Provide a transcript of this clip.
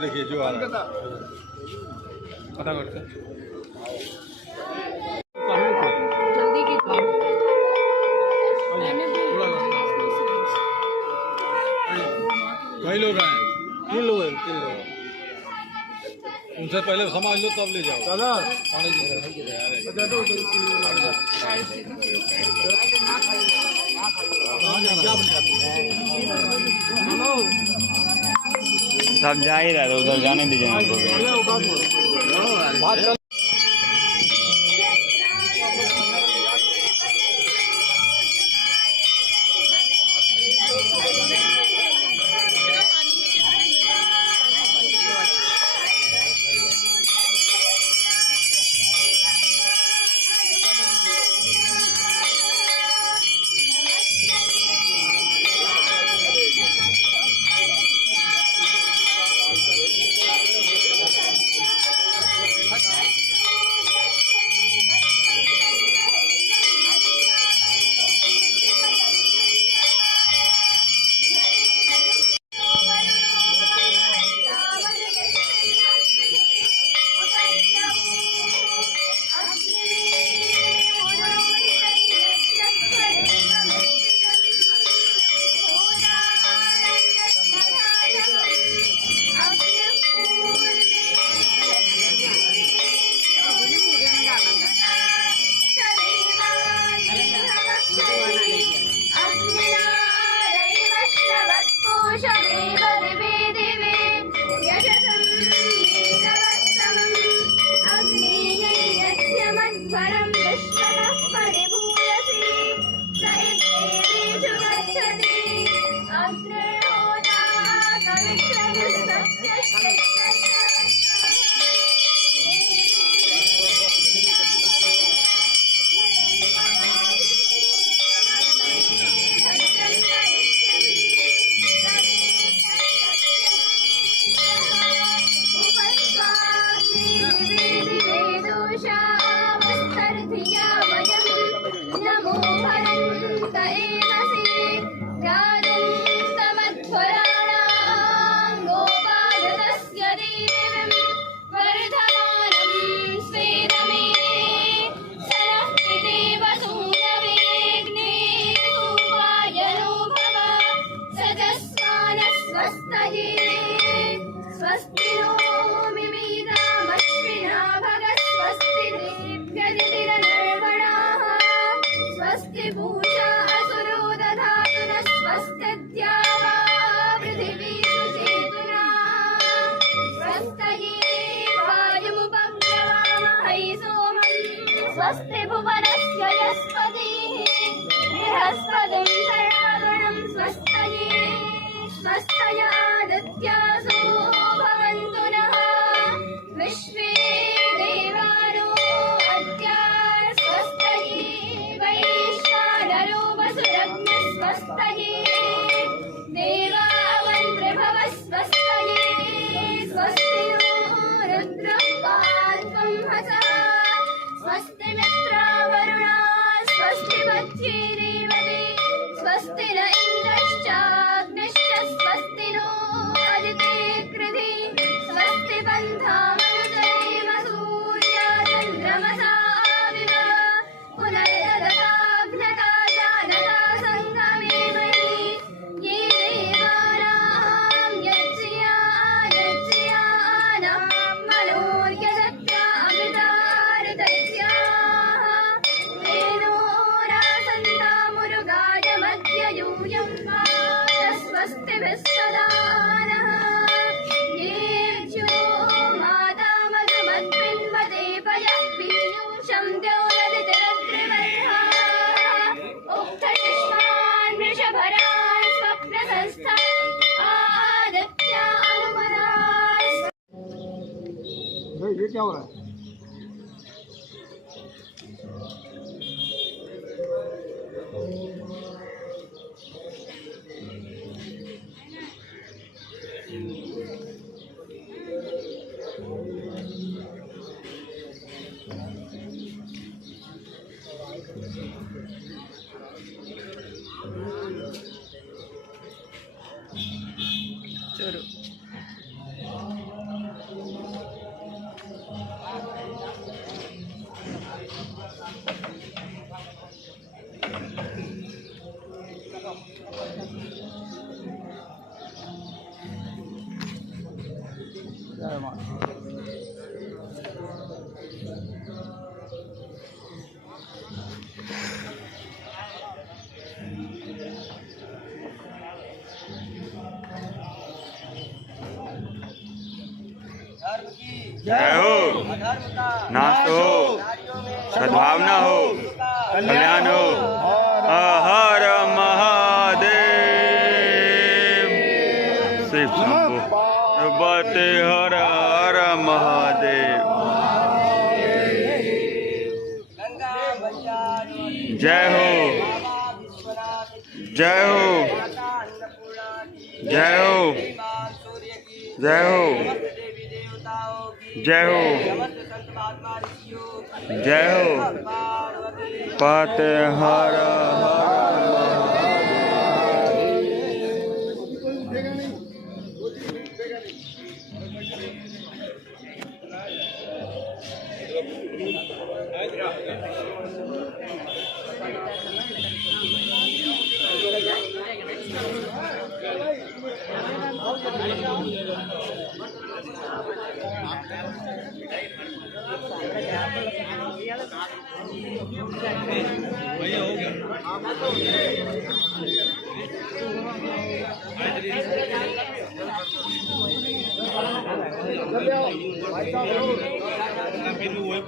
देखिए जो आ रहा है पता करते जल्दी की कई लोग आए 3 लोग हैं 3 लोग उनसे पहले समझ लो तब ले जाओ दादा सब जा ही रहा है उधर जाने दीजिए उनको स्वस्ति भुवनस्य यस्पतिः बृहस्पतिं सर्वगणं स्वस्तये स्वस्तय आदित्यासो भवन्तु नः विश्वे देवानो अद्य स्वस्तये वैश्वानरो वसुरग्निः स्वस्तये देवावन्त्रिभव स्वस्तये स्वस्ति नो रुद्रः पात्वं हसः स्वस्ति मित्रावरुणा स्वस्ति वच्चे देवते स्वस्ति न इन्द्रश्चाग्निश्च स्वस्ति नो अदिते कृधि स्वस्ति पन्थामनुजयेम सूर्या चन्द्रमसा विव पुनर्ददाघ्नता जानता सङ्गमे महि ये देवानां यज्ञानां मनोर्यजत्या अमृतार्तस्याः तेनो रासन्ता मुरुगाय मध्य यूयं पात स्वस्तिभिः सदा नः येभ्यो माता मधुमत्पिन्वते पयः पीयूषं द्यौरदितिरद्रिवर्हाः उक्थशिष्मान् वृषभरान् स्वप्नसंस्थान् आदित्यानुमदान्। ये क्या हो रहा है चलो जय हो, नाश हो, सद्भावना हो, कल्याण हो। हर महादेव। शिव शंभो बते हर हर महादेव। जय हो, जय हो, जय हो, जय हो, जय हो, जय हो, पाते हर भैया हो गया फिर वही